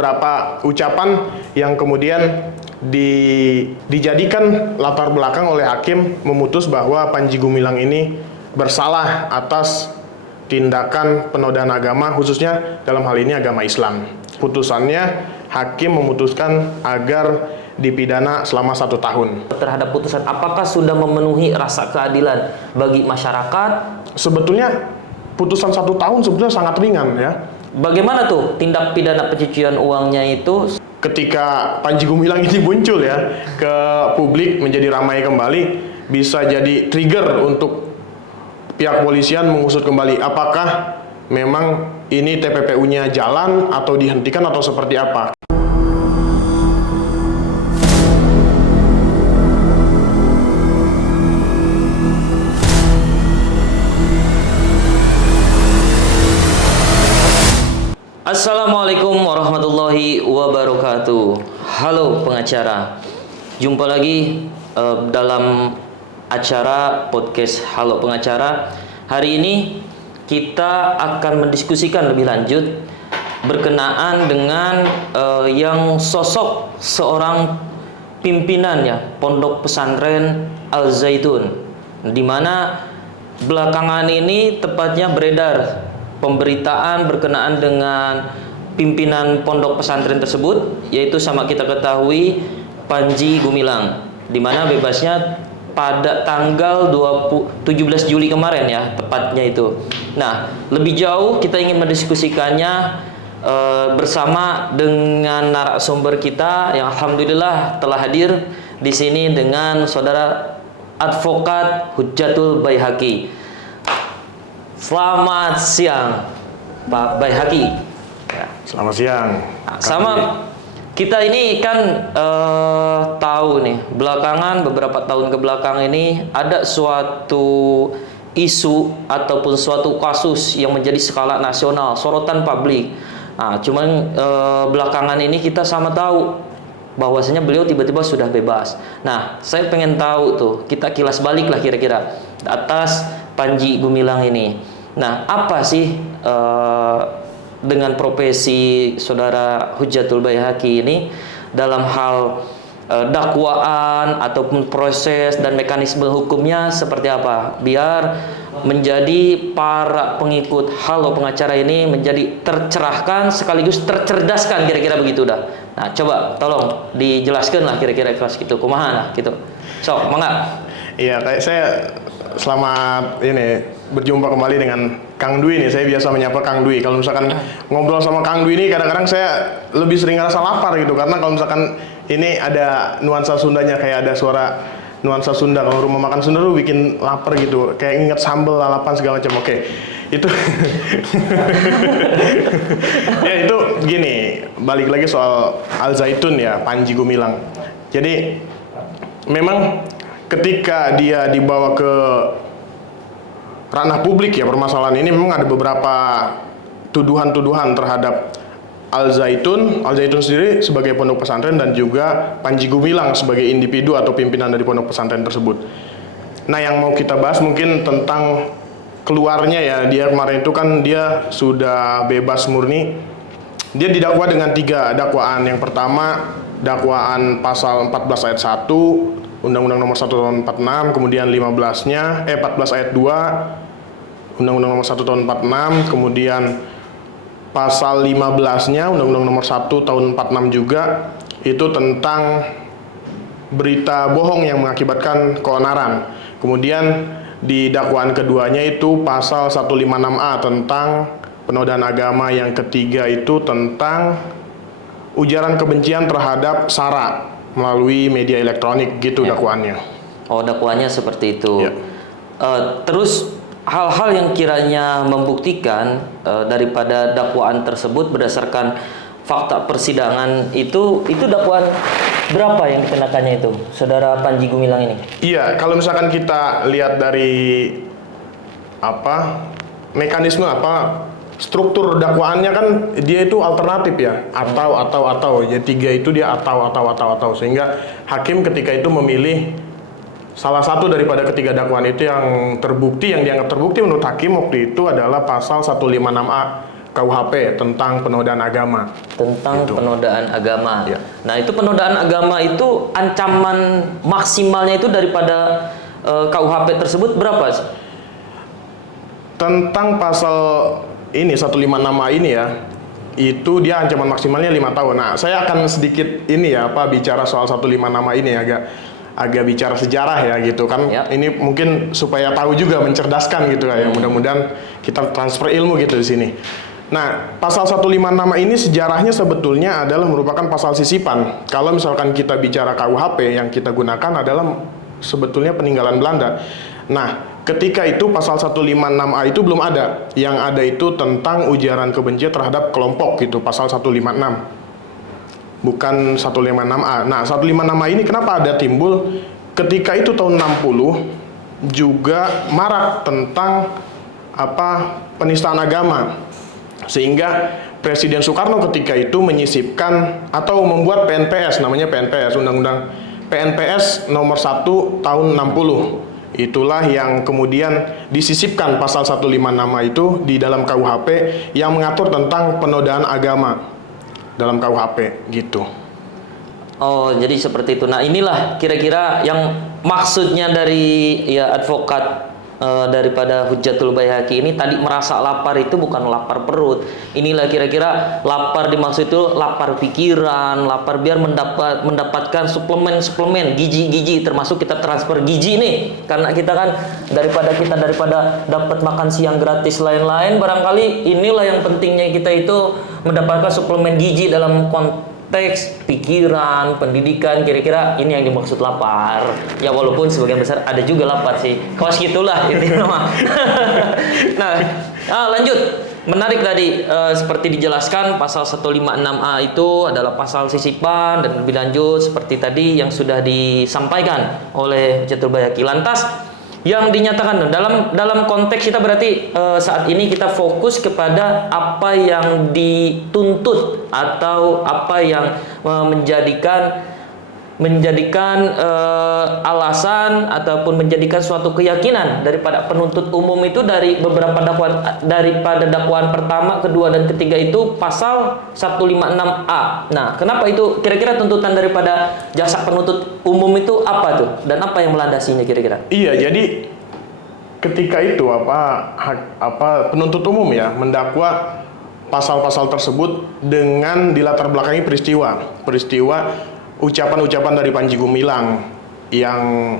beberapa ucapan yang kemudian dijadikan latar belakang oleh hakim memutus bahwa Panji Gumilang ini bersalah atas tindakan penodaan agama, khususnya dalam hal ini agama Islam. Putusannya, hakim memutuskan agar dipidana selama 1 tahun. Terhadap putusan, apakah sudah memenuhi rasa keadilan bagi masyarakat? Sebetulnya putusan 1 tahun sebetulnya sangat ringan ya. Bagaimana tuh tindak pidana pencucian uangnya itu? Ketika Panji Gumilang ini muncul ya ke publik menjadi ramai kembali, bisa jadi trigger untuk pihak polisian mengusut kembali apakah memang ini TPPU-nya jalan atau dihentikan atau seperti apa. Assalamualaikum warahmatullahi wabarakatuh. Halo pengacara, jumpa lagi dalam acara podcast Halo Pengacara. Hari ini kita akan mendiskusikan lebih lanjut berkenaan dengan yang sosok seorang pimpinan ya Pondok Pesantren Al Zaitun, di mana belakangan ini tepatnya beredar pemberitaan berkenaan dengan pimpinan pondok pesantren tersebut, yaitu sama kita ketahui Panji Gumilang, di mana bebasnya pada tanggal 17 Juli kemarin ya, tepatnya itu. Nah, lebih jauh kita ingin mendiskusikannya bersama dengan narasumber kita yang alhamdulillah telah hadir di sini dengan saudara advokat Hujjatul Baihaqi. Selamat siang, Pak Baihaqi. Selamat siang. Nah, sama kita ini kan tahu nih, belakangan beberapa tahun ke belakang ini ada suatu isu ataupun suatu kasus yang menjadi skala nasional, sorotan publik. Nah, cuman belakangan ini kita sama tahu bahwasanya beliau tiba-tiba sudah bebas. Nah, saya pengen tahu tuh, kita kilas balik lah kira-kira atas Panji Gumilang ini. Nah, apa sih dengan profesi saudara Hujjatul Baihaqi ini dalam hal dakwaan ataupun proses dan mekanisme hukumnya seperti apa, biar menjadi para pengikut Halo Pengacara ini menjadi tercerahkan sekaligus tercerdaskan, kira-kira begitu dah. Nah, coba tolong dijelaskan lah kira-kira kelas gitu, kumaha lah gitu. So, mangga. Iya, kayak saya selamat ini berjumpa kembali dengan Kang Dwi nih. Saya biasa menyapa Kang Dwi. Kalau misalkan ngobrol sama Kang Dwi ini kadang-kadang saya lebih sering ngerasa lapar gitu, karena kalau misalkan ini ada nuansa Sundanya, kayak ada suara nuansa Sunda. Kalau rumah makan Sunda tuh bikin lapar gitu, kayak inget sambal, lalapan segala macam. Oke, itu ya itu gini, balik lagi soal Al Zaitun ya, Panji Gumilang. Jadi memang ketika dia dibawa ke ranah publik ya, permasalahan ini memang ada beberapa tuduhan-tuduhan terhadap Al Zaitun sendiri sebagai pondok pesantren dan juga Panji Gumilang sebagai individu atau pimpinan dari pondok pesantren tersebut. Nah, yang mau kita bahas mungkin tentang keluarnya ya. Dia kemarin itu kan dia sudah bebas murni. Dia didakwa dengan 3 dakwaan. Yang pertama, dakwaan pasal 14 ayat 1 Undang-Undang Nomor 1 Tahun 46, kemudian 14 ayat 2 Undang-Undang Nomor 1 Tahun 46, kemudian pasal 15-nya Undang-Undang Nomor 1 Tahun 46 juga, itu tentang berita bohong yang mengakibatkan keonaran. Kemudian di dakwaan keduanya itu pasal 156A tentang penodaan agama. Yang ketiga itu tentang ujaran kebencian terhadap SARA melalui media elektronik gitu ya. Dakwaannya. Oh, dakwaannya seperti itu. Ya. Terus hal-hal yang kiranya membuktikan daripada dakwaan tersebut berdasarkan fakta persidangan itu dakwaan berapa yang dikenakannya itu, saudara Panji Gumilang ini? Iya, kalau misalkan kita lihat dari mekanisme struktur dakwaannya kan dia itu alternatif ya, atau ya 3 itu dia atau, sehingga hakim ketika itu memilih salah satu daripada ketiga dakwaan itu yang dianggap terbukti menurut hakim waktu itu adalah pasal 156A KUHP tentang penodaan agama. Tentang Gitu. penodaan agama. Ya. Nah, itu penodaan agama itu ancaman maksimalnya itu daripada KUHP tersebut berapa sih? Tentang pasal ini 156A ini ya, itu dia ancaman maksimalnya 5 tahun. Nah, saya akan sedikit ini ya, bicara soal 156A ini agak bicara sejarah ya gitu kan. Ya. Ini mungkin supaya tahu juga, mencerdaskan gitu ya. Mudah-mudahan kita transfer ilmu gitu di sini. Nah, pasal 156A ini sejarahnya sebetulnya adalah merupakan pasal sisipan. Kalau misalkan kita bicara KUHP yang kita gunakan adalah sebetulnya peninggalan Belanda. Nah, ketika itu pasal 156A itu belum ada. Yang ada itu tentang ujaran kebencian terhadap kelompok gitu, pasal 156. Bukan 156A. Nah, 156A ini kenapa ada timbul? Ketika itu tahun 60 juga marak tentang penistaan agama. Sehingga Presiden Soekarno ketika itu menyisipkan atau membuat PNPS, namanya PNPS, Undang-Undang PNPS nomor 1 tahun 60. Itulah yang kemudian disisipkan pasal 156A itu di dalam KUHP yang mengatur tentang penodaan agama dalam KUHP gitu. Oh, jadi seperti itu. Nah, inilah kira-kira yang maksudnya dari ya advokat daripada Hujjatul Baihaqi ini tadi merasa lapar itu bukan lapar perut. Inilah kira-kira lapar dimaksud itu lapar pikiran, lapar biar mendapatkan suplemen gizi-gizi, termasuk kita transfer gizi nih. Karena kita kan daripada dapat makan siang gratis lain-lain, barangkali inilah yang pentingnya kita itu mendapatkan suplemen gizi dalam konteks pikiran, pendidikan. Kira-kira ini yang dimaksud lapar. Ya walaupun sebagian besar ada juga lapar sih. Kaos gitulah intinya. Nah, lanjut. Menarik tadi seperti dijelaskan pasal 156A itu adalah pasal sisipan dan lebih lanjut seperti tadi yang sudah disampaikan oleh Hujjatul Baihaqi. Lantas yang dinyatakan dalam konteks kita berarti saat ini kita fokus kepada apa yang dituntut atau apa yang menjadikan alasan ataupun menjadikan suatu keyakinan daripada penuntut umum itu dari beberapa daripada dakwaan pertama, kedua dan ketiga itu pasal 156A. Nah, kenapa itu kira-kira tuntutan daripada jaksa penuntut umum itu apa tuh dan apa yang melandasinya kira-kira? Iya, jadi ketika itu penuntut umum ya mendakwa pasal-pasal tersebut dengan dilatar belakangi peristiwa ucapan-ucapan dari Panji Gumilang yang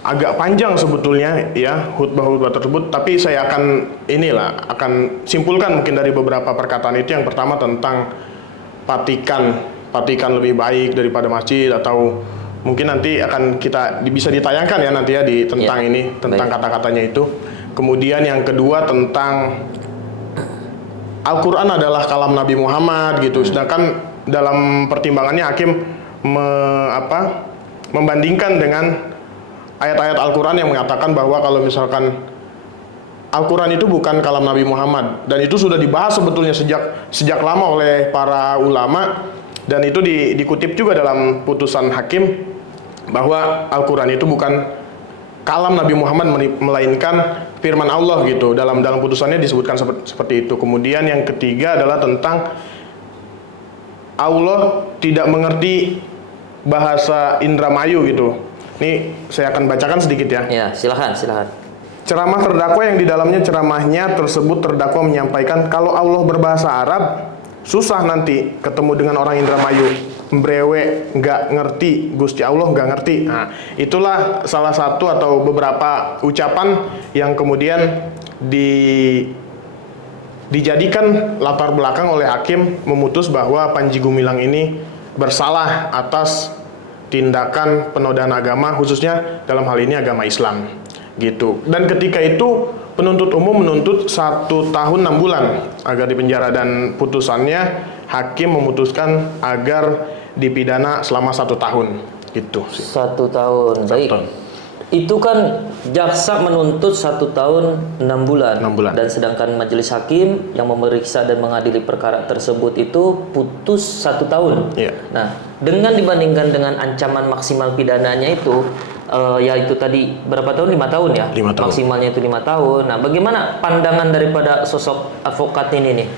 agak panjang sebetulnya ya khutbah-khutbah tersebut, tapi saya akan simpulkan mungkin dari beberapa perkataan itu. Yang pertama tentang Vatikan lebih baik daripada masjid, atau mungkin nanti akan bisa ditayangkan ya nanti ya tentang kata-katanya itu. Kemudian yang kedua tentang Al-Quran adalah kalam Nabi Muhammad gitu. Sedangkan dalam pertimbangannya hakim membandingkan dengan ayat-ayat Al-Quran yang mengatakan bahwa kalau misalkan Al-Quran itu bukan kalam Nabi Muhammad, dan itu sudah dibahas sebetulnya sejak lama oleh para ulama, dan itu dikutip juga dalam putusan hakim bahwa Al-Quran itu bukan kalam Nabi Muhammad melainkan firman Allah gitu. Dalam putusannya disebutkan seperti itu. Kemudian yang ketiga adalah tentang Allah tidak mengerti bahasa Indramayu gitu. Ini saya akan bacakan sedikit ya. Ya, silakan. Ceramah terdakwa yang di dalamnya ceramahnya tersebut terdakwa menyampaikan kalau Allah berbahasa Arab, susah nanti ketemu dengan orang Indramayu. Mbrewe nggak ngerti, Gusti Allah nggak ngerti. Nah, itulah salah satu atau beberapa ucapan yang kemudian dijadikan latar belakang oleh hakim memutus bahwa Panji Gumilang ini bersalah atas tindakan penodaan agama, khususnya dalam hal ini agama Islam gitu. Dan ketika itu penuntut umum menuntut 1 tahun 6 bulan agar dipenjara, dan putusannya hakim memutuskan agar dipidana selama 1 tahun gitu sih. 1 tahun. Baik. Itu kan jaksa menuntut 1 tahun 6 bulan. 6 bulan. Dan sedangkan majelis hakim yang memeriksa dan mengadili perkara tersebut itu putus 1 tahun. Iya. Nah, dengan dibandingkan dengan ancaman maksimal pidananya itu, yaitu tadi berapa tahun? 5 tahun ya? 5 tahun. Maksimalnya itu 5 tahun. Nah, bagaimana pandangan daripada sosok advokat ini nih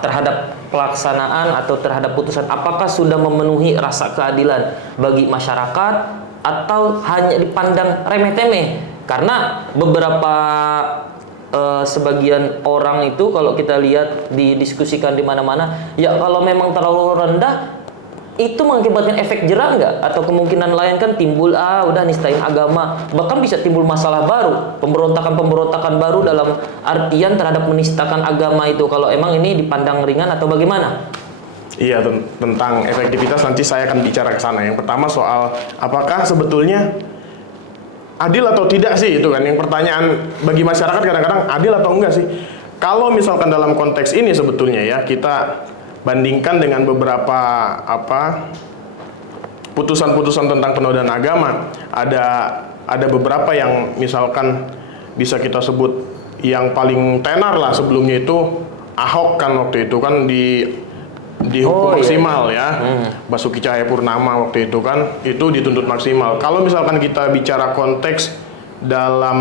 terhadap pelaksanaan atau terhadap putusan? Apakah sudah memenuhi rasa keadilan bagi masyarakat atau hanya dipandang remeh-temeh? Karena beberapa sebagian orang itu kalau kita lihat didiskusikan di mana-mana, ya kalau memang terlalu rendah itu mengakibatkan efek jerah nggak? Atau kemungkinan lain kan timbul udah nistain agama, bahkan bisa timbul masalah baru, pemberontakan baru dalam artian terhadap menistakan agama itu kalau emang ini dipandang ringan atau bagaimana? Iya, tentang efektivitas nanti saya akan bicara ke sana. Yang pertama soal apakah sebetulnya adil atau tidak sih, itu kan yang pertanyaan bagi masyarakat kadang-kadang, adil atau enggak sih. Kalau misalkan dalam konteks ini sebetulnya ya kita bandingkan dengan beberapa putusan-putusan tentang penodaan agama, ada beberapa yang misalkan bisa kita sebut yang paling tenar lah sebelumnya itu Ahok kan waktu itu kan dihukum maksimal ya. Basuki Cahayapurnama waktu itu kan itu dituntut maksimal. Kalau misalkan kita bicara konteks dalam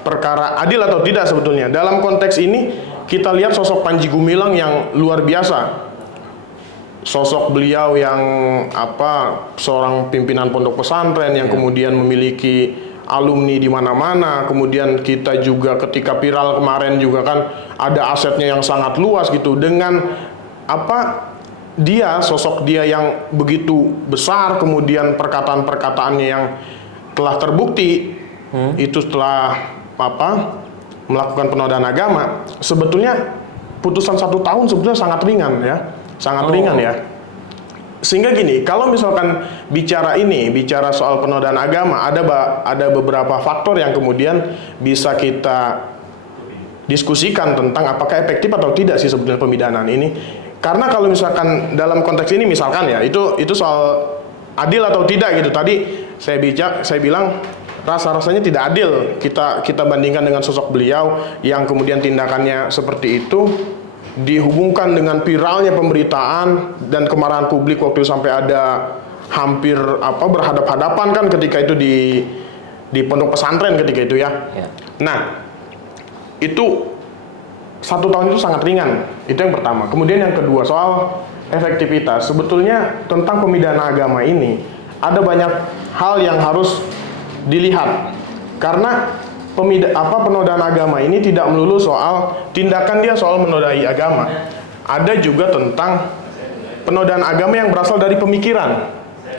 perkara adil atau tidak sebetulnya dalam konteks ini kita lihat sosok Panji Gumilang yang luar biasa. Sosok beliau yang seorang pimpinan pondok pesantren yang kemudian memiliki alumni di mana-mana, kemudian kita juga ketika viral kemarin juga kan ada asetnya yang sangat luas gitu, dengan sosok dia yang begitu besar, kemudian perkataan-perkataannya yang telah terbukti itu setelah melakukan penodaan agama. Sebetulnya putusan 1 tahun sebetulnya sangat ringan ya, ringan ya. Sehingga gini, kalau misalkan bicara soal penodaan agama, ada beberapa faktor yang kemudian bisa kita diskusikan tentang apakah efektif atau tidak sih sebetulnya pemidanaan ini. Karena kalau misalkan dalam konteks ini misalkan ya, itu soal adil atau tidak gitu. Tadi saya bilang rasa-rasanya tidak adil kita bandingkan dengan sosok beliau yang kemudian tindakannya seperti itu dihubungkan dengan viralnya pemberitaan dan kemarahan publik waktu itu sampai ada hampir berhadap-hadapan kan ketika itu di pondok pesantren ketika itu ya. Nah, itu 1 tahun itu sangat ringan. Itu yang pertama. Kemudian yang kedua soal efektivitas. Sebetulnya tentang pemidanaan agama ini ada banyak hal yang harus dilihat. Karena penodaan agama ini tidak melulu soal tindakan dia soal menodai agama. Ada juga tentang penodaan agama yang berasal dari pemikiran.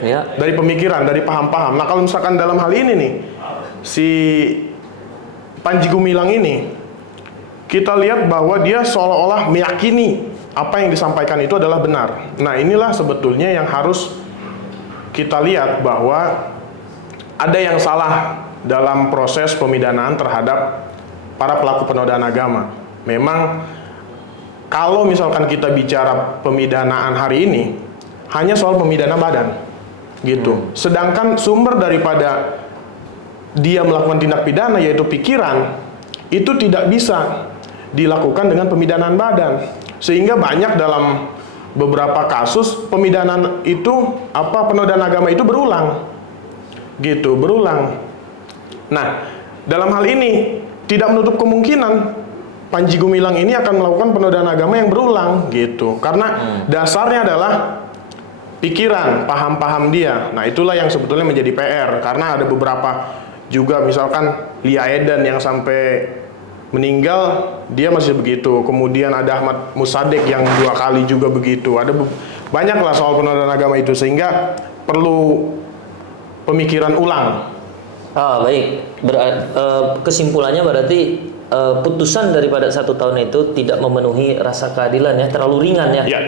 Ya. Dari pemikiran, dari paham-paham. Nah, kalau misalkan dalam hal ini nih si Panji Gumilang ini kita lihat bahwa dia seolah-olah meyakini apa yang disampaikan itu adalah benar. Nah, inilah sebetulnya yang harus kita lihat bahwa ada yang salah dalam proses pemidanaan terhadap para pelaku penodaan agama. Memang kalau misalkan kita bicara pemidanaan hari ini hanya soal pemidana badan gitu. Sedangkan sumber daripada dia melakukan tindak pidana yaitu pikiran itu tidak bisa dilakukan dengan pemidanaan badan. Sehingga banyak dalam beberapa kasus pemidanaan itu penodaan agama itu berulang. Gitu, berulang. Nah, dalam hal ini tidak menutup kemungkinan Panji Gumilang ini akan melakukan penodaan agama yang berulang gitu. Karena dasarnya adalah pikiran, paham-paham dia. Nah, itulah yang sebetulnya menjadi PR karena ada beberapa juga misalkan Lia Eden yang sampai meninggal dia masih begitu. Kemudian ada Ahmad Musaddiq yang 2 kali juga begitu. Ada banyaklah soal penodaan agama itu sehingga perlu pemikiran ulang. Baik. Kesimpulannya berarti putusan daripada 1 tahun itu tidak memenuhi rasa keadilan ya, terlalu ringan ya. Ya,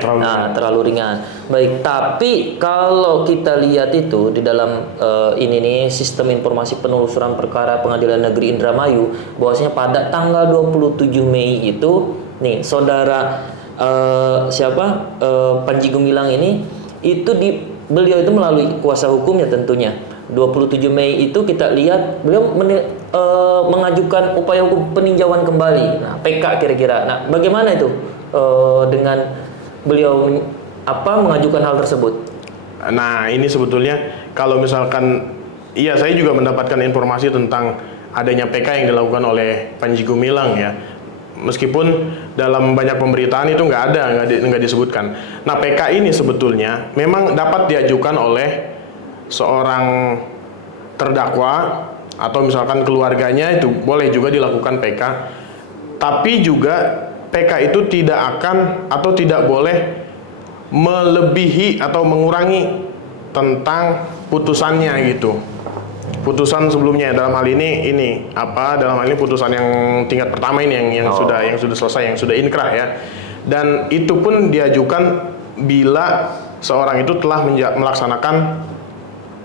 terlalu ringan. Baik, tapi kalau kita lihat itu di dalam ini nih sistem informasi penelusuran perkara Pengadilan Negeri Indramayu, bahwasanya pada tanggal 27 Mei itu nih saudara Panji Gumilang ini itu beliau itu melalui kuasa hukumnya tentunya. 27 Mei itu kita lihat beliau mengajukan upaya hukum peninjauan kembali. Nah, PK kira-kira. Nah, bagaimana itu dengan beliau mengajukan hal tersebut? Nah, ini sebetulnya kalau misalkan, iya saya juga mendapatkan informasi tentang adanya PK yang dilakukan oleh Panji Gumilang ya. Meskipun dalam banyak pemberitaan itu nggak ada, nggak disebutkan. Nah, PK ini sebetulnya memang dapat diajukan oleh seorang terdakwa atau misalkan keluarganya, itu boleh juga dilakukan PK. Tapi juga PK itu tidak akan atau tidak boleh melebihi atau mengurangi tentang putusannya gitu. Putusan sebelumnya dalam hal ini dalam hal ini putusan yang tingkat pertama ini yang sudah selesai, yang sudah inkrah ya. Dan itu pun diajukan bila seorang itu telah melaksanakan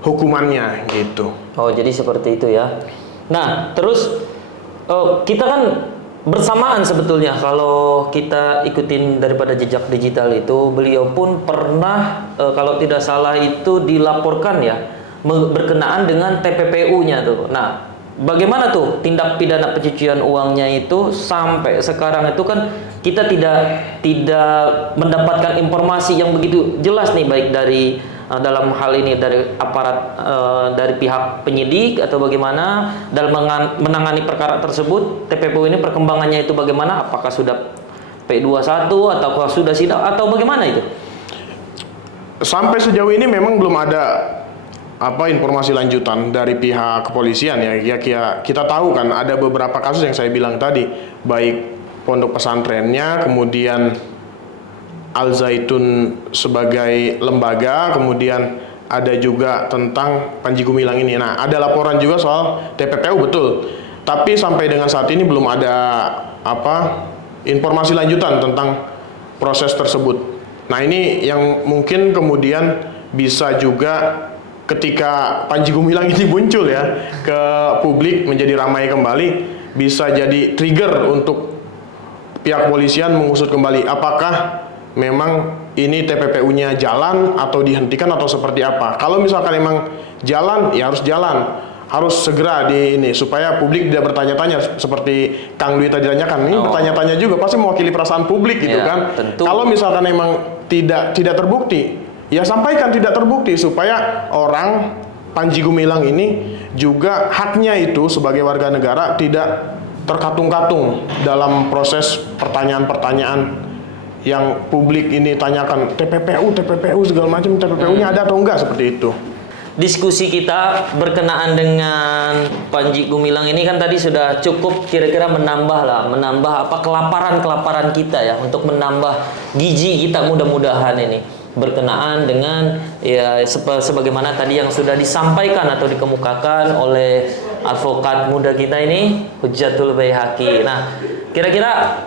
hukumannya gitu. Oh, jadi seperti itu ya. Nah, terus kita kan bersamaan sebetulnya kalau kita ikutin daripada jejak digital itu, beliau pun pernah kalau tidak salah itu dilaporkan ya berkenaan dengan TPPU-nya tuh. Nah, bagaimana tuh tindak pidana pencucian uangnya itu sampai sekarang itu kan kita tidak mendapatkan informasi yang begitu jelas nih, baik dari dalam hal ini dari aparat dari pihak penyidik atau bagaimana dalam menangani perkara tersebut. TPPU ini perkembangannya itu bagaimana? Apakah sudah P21 atau sudah sidang atau bagaimana itu? Sampai sejauh ini memang belum ada informasi lanjutan dari pihak kepolisian ya. Kita tahu kan ada beberapa kasus yang saya bilang tadi, baik pondok pesantrennya, kemudian Al Zaitun sebagai lembaga, kemudian ada juga tentang Panji Gumilang ini. Nah, ada laporan juga soal TPPU, betul. Tapi sampai dengan saat ini belum ada informasi lanjutan tentang proses tersebut. Nah, ini yang mungkin kemudian bisa juga ketika Panji Gumilang ini muncul ya ke publik menjadi ramai kembali, bisa jadi trigger untuk pihak kepolisian mengusut kembali apakah memang ini TPPU-nya jalan atau dihentikan atau seperti apa. Kalau misalkan memang jalan, ya harus jalan, harus segera supaya publik tidak bertanya-tanya seperti Kang Dwi tadi tanyakan. Ini bertanya-tanya juga pasti mewakili perasaan publik gitu kan. Tentu. Kalau misalkan memang tidak terbukti, ya sampaikan tidak terbukti supaya orang Panji Gumilang ini juga haknya itu sebagai warga negara tidak terkatung-katung dalam proses pertanyaan-pertanyaan yang publik ini tanyakan, TPPU segala macam, TPPU-nya ada atau enggak, seperti itu. Diskusi kita berkenaan dengan Panji Gumilang ini kan tadi sudah cukup kira-kira menambah kelaparan kita ya, untuk menambah gizi kita mudah-mudahan ini berkenaan dengan ya sebagaimana tadi yang sudah disampaikan atau dikemukakan oleh advokat muda kita ini, Hujjatul Baihaqi. Nah, kira-kira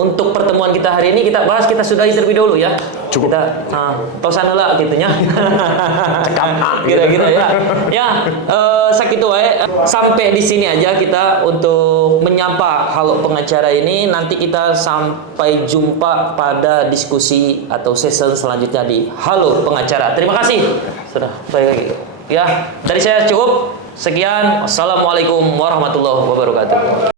untuk pertemuan kita hari ini kita sudahi terlebih dahulu ya. Cukup. Kita tosan heula gitunya. Kira-kira ya. Ya, sakitu wae. Sampai di sini aja kita untuk menyapa Halo Pengacara ini. Nanti kita sampai jumpa pada diskusi atau season selanjutnya di Halo Pengacara. Terima kasih. Sudah baik lagi. Ya, dari saya cukup. Sekian. Wassalamualaikum warahmatullahi wabarakatuh.